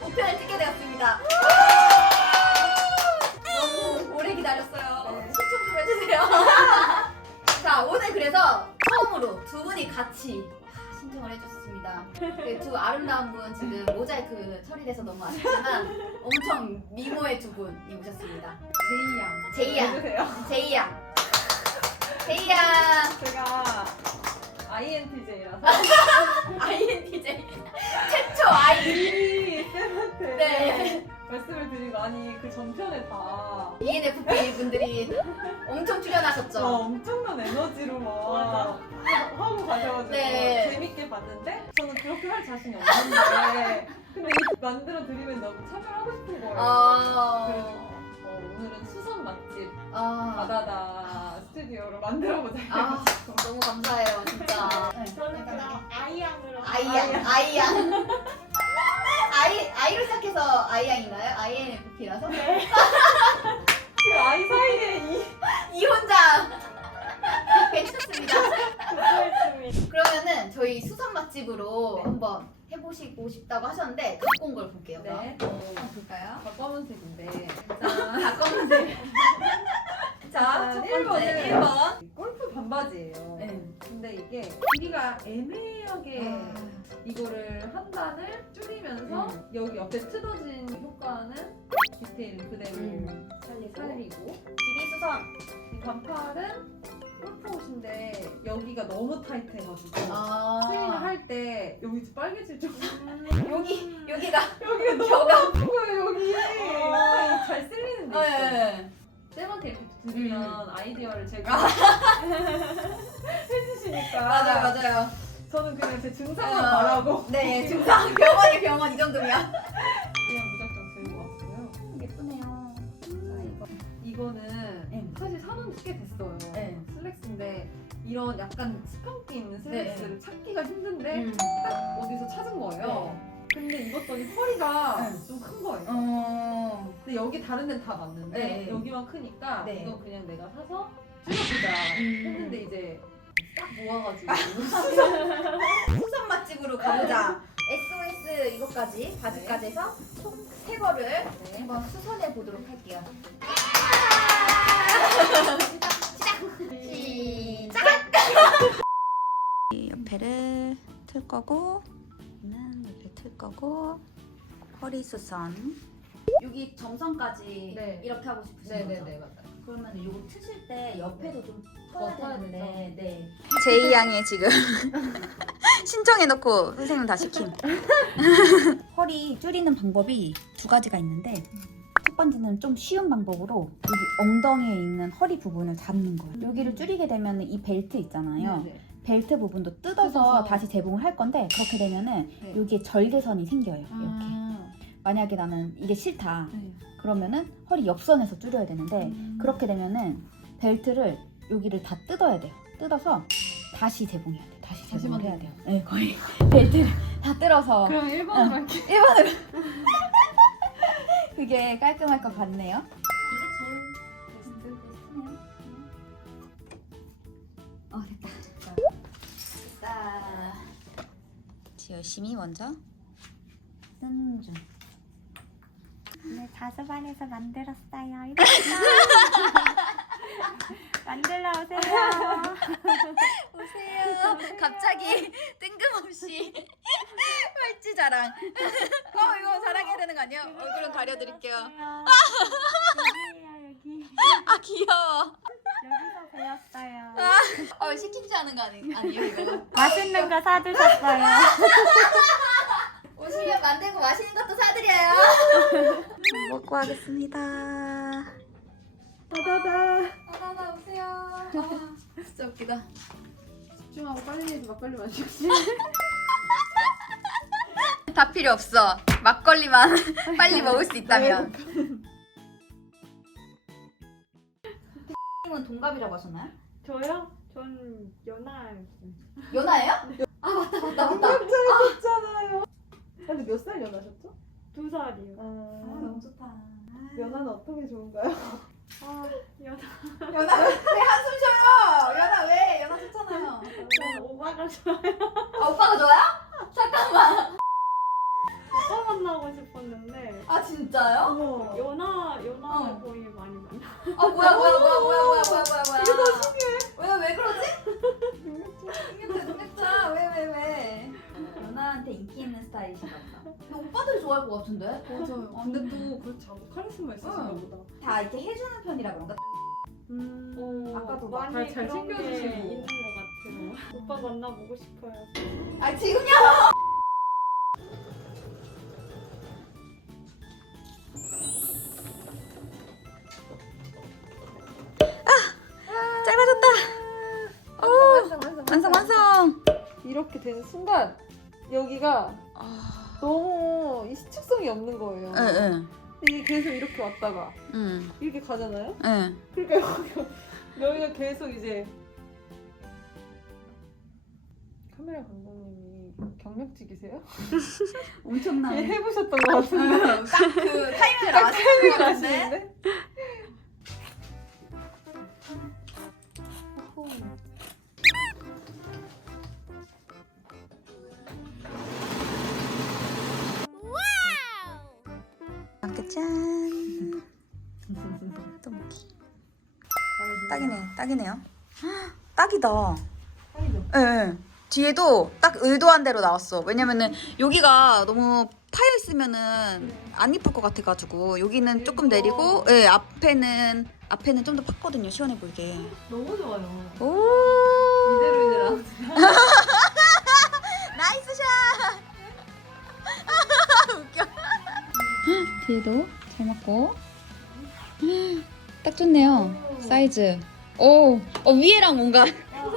팀 우편을 찍게 되었습니다. 너무 오래 기다렸어요. 네. 시청 좀 해주세요. 자 오늘 그래서 처음으로 두 분이 같이 신청을 해주셨습니다. 그두 아름다운 분 지금 모자이크 처리돼서 너무 아쉽지만 엄청 미모의 두 분이 오셨습니다. 제이 양. 제이 양. 해주세요. 제이 양. 제이 양. 제가 INTJ라서 INTJ 최초 I. 미리 쌤한테 네. 말씀을 드리고 아니 그 전편에 다 ENFP 분들이 엄청 저 출연하셨죠. 엄청난 에너지로 막 맞아. 하고 가셔가지고 네. 재밌게 봤는데 저는 그렇게 할 자신이 없는데 근데 이 만들어 드리면 너무 참여하고 싶은 거예요. 아. 그래서 어, 오늘은 수선 맛집 아, 바다다 스튜디오로 만들어보자 아, 너무 감사해요, 진짜. 저는 그냥 아이양으로. 아이양, 아이양. 아이, 아이로 시작해서 아이양인가요? INFP라서? 그 아이 사이에 이 이 혼자. 괜찮습니다. 그러면은 저희 수산 맛집으로 네. 한번 해보시고 싶다고 하셨는데 갖고 온 걸 볼게요. 그럼. 네. 한번 볼까요? 다 검은색인데 자, 검은색. 자, 첫 번째 1번. 골프 반바지예요. 네. 근데 이게 길이가 애매하게 아. 이거를 한 단을 줄이면서 음. 여기 옆에 틀어진 효과는 디테일 그대로 음. 살리고 길이 수선. 이 반팔은 골프 옷인데 여기가 너무 타이트해가지고 아. 스윙을 할 때 여기 좀 빨개질 정도 여기, 여기가. 여기가 너무 벽가. 아픈 거예요 여기 어. 잘 쓸리는 데 어, 있어요 예. 쌤한테 이렇게 드리면 음. 아이디어를 제가 해주시니까 맞아요, 맞아요. 저는 그냥 제 증상만 어. 말하고 네, 증상 병원이 병원 이 정도면. 그냥 무작정 들고 왔고요 예쁘네요. 자, 이거. 이거는 네. 사실 사놓은 지꽤 됐어요 네. 슬랙스인데 이런 약간 스판기 있는 네. 슬랙스를 찾기가 힘든데 음. 딱 어디서 찾은 거예요 근데 입었더니 허리가 네. 좀 큰 거예요 어. 근데 여기 다른 데는 다 맞는데 네. 여기만 크니까 네. 이건 그냥 내가 사서 줄여보자 음. 했는데 이제 딱 모아가지고 수산 맛집으로 가보자. SOS 이거까지 바지까지 해서 총 세 거를 네. 한번 수선해 보도록 할게요. 시작. 옆에를 틀 거고 얘는 옆에 틀 거고 허리 수선 여기 점선까지 네. 이렇게 하고 싶으신 거죠? 맞아요 그러면 이거 트실 때 옆에도 좀 더 터야 터야 되는데, 네. 제이 양이 지금 신청해놓고 선생님 다 시킴 허리 줄이는 방법이 두 가지가 있는데 첫 번째는 좀 쉬운 방법으로 여기 엉덩이에 있는 허리 부분을 잡는 거예요 여기를 줄이게 되면 이 벨트 있잖아요 네, 네. 벨트 부분도 뜯어서, 뜯어서. 다시 재봉을 할 건데 그렇게 되면은 네. 여기에 절개선이 생겨요 이렇게 아, 만약에 나는 이게 싫다 네. 그러면은 허리 옆선에서 줄여야 되는데 음. 그렇게 되면은 벨트를 여기를 다 뜯어야 돼요. 뜯어서 다시 재봉해야 돼. 다시 다시 재봉을 해야 만들어야 돼요. 네, 거의 벨트를 다 뜯어서 그럼 1번으로 할게요 1번으로 그게 깔끔할 것 같네요. 어 됐다. 됐다. 열심히 먼저 쓰는 중. 네, 자수반에서 만들었어요. 이렇게. 만들러 오세요. 오세요. 갑자기 뜬금없이 팔찌 자랑. 어 이거 자랑해야 되는 거 아니에요? 얼굴은 가려드릴게요. 여기에요, 여기. 아 귀여워. 여기서 배웠어요. 어 시키지 않은 거 아니, 아니에요 이거? 맛있는 거 사주셨어요. 오시면 만들고 맛있는 것도 사드려요. 먹고 하겠습니다. 따다다 하나 오세요. 아, 진짜 웃기다. 집중하고 빨리 해서 막걸리 마시고 다 필요 없어. 막걸리만 빨리 먹을 수 있다면. 님은 동갑이라고 하셨나요? 저요? 전 연하였어요. 연하예요? 연하는 어떻게 좋은가요? 아, 연하. 연하 왜 한숨 쉬어요? 연하 왜? 연하 좋잖아요. 오빠가 좋아요. 아 오빠가 좋아요? 잠깐만. 오빠 만나고 싶었는데. 아 진짜요? 어. 연하 연하 어. 거의 많이 만나. 아 뭐야 뭐야 뭐야 뭐야 뭐야 뭐야 뭐야. 이게 더 신기해. 왜왜 그러지? 스타일이신가 보다 근데 오빠들이 좋아할 것 같은데? 맞아요. 아, 근데 또 그렇지 않고 카리스마 있으신가 응. 보다. 다 이렇게 해주는 편이라 그런가? 음, 어, 아까도 많이 잘- 잘 그런 게 챙겨주시고. 있는 것 같아요. 오빠 만나보고 싶어요. 아 지금요? 짧아졌다. 오, 완성 완성. 이렇게 되는 순간 여기가 아, 너무 이 시축성이 없는 거예요. 응, 이게 계속 이렇게 왔다가 응, 이렇게 가잖아요. 응. 그러니까 여기가, 여기가 계속 이제 카메라 감독님이 경력직이세요? 엄청나. 예, 해보셨던 것 같은데. 딱그 타이밍을 나왔을 것 같은데? 아시는데? 짠. 또 먹기. 딱이네, 딱이네요. 헉, 딱이다. 예, 예. 뒤에도 딱 의도한 대로 나왔어. 왜냐면은 여기가 너무 파여 있으면은 안 이쁠 것 같아가지고 여기는 조금 내리고, 예, 앞에는 앞에는 좀 더 팠거든요. 시원해 보이게. 너무 좋아요. 오. 이대로 이대로. 나이스 샷. 뒤에도 잘 맞고. 딱 좋네요. 사이즈. 오, 어, 위에랑 뭔가 약간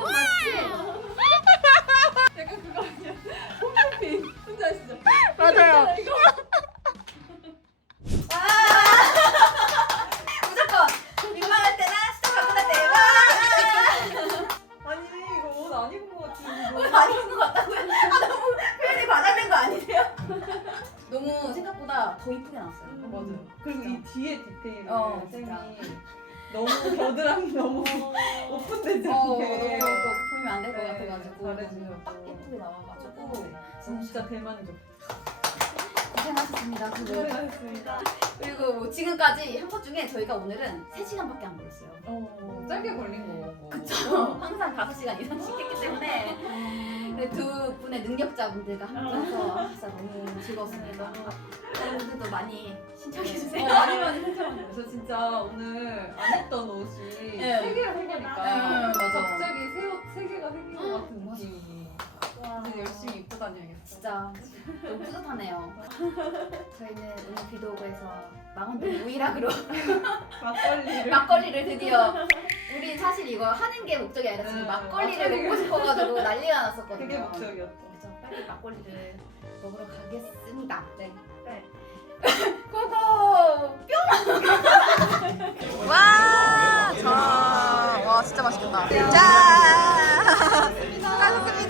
그거 아니야? 홈쇼핑 혼자 하시죠? 맞아요. 나왔어요 어, 맞아요. 그리고 이 뒤에 디테일을 어, 쌤이 진짜. 너무 겨드랑이 너무 오픈되지 어, 너무 않게 이거 보이면 안 될 것 네, 같아가지고 잘해주셨고. 딱 예쁘게 나와가지고 진짜 대만족. 고생하셨습니다 그리고, 고생하셨습니다. 그리고 뭐 지금까지 한 것 중에 저희가 오늘은 3시간밖에 안 걸렸어요 어, 짧게 걸린 거고. 그쵸 항상 5시간 이상씩 했기 때문에 네, 두 분의 능력자분들과 함께해서 진짜 너무 즐거웠습니다 여러분들도 많이 신청해주세요 어, 아니면 괜찮아요. 저 진짜 오늘 안 했던 옷이 네. 세 개를 한 거니까 네, 맞아. 갑자기 새옷세 개가 생긴 것 같은. 느낌이. 이제 열심히 입고 다녀야겠어. 진짜 너무 뿌듯하네요 저희는 오늘 비도그에서 망원동 우이락으로 막걸리를. 막걸리를 드디어 우린 사실 이거 하는 게 목적이 아니라 지금 네. 막걸리를 아, 먹고 싶어가지고 난리가 났었거든요. 그게 목적이었죠. 그래서 빨리 막걸리를 먹으러 가겠습니다. 네. 네. 고고! 와, 자, 와 진짜 맛있겠다. 짠, 감사합니다.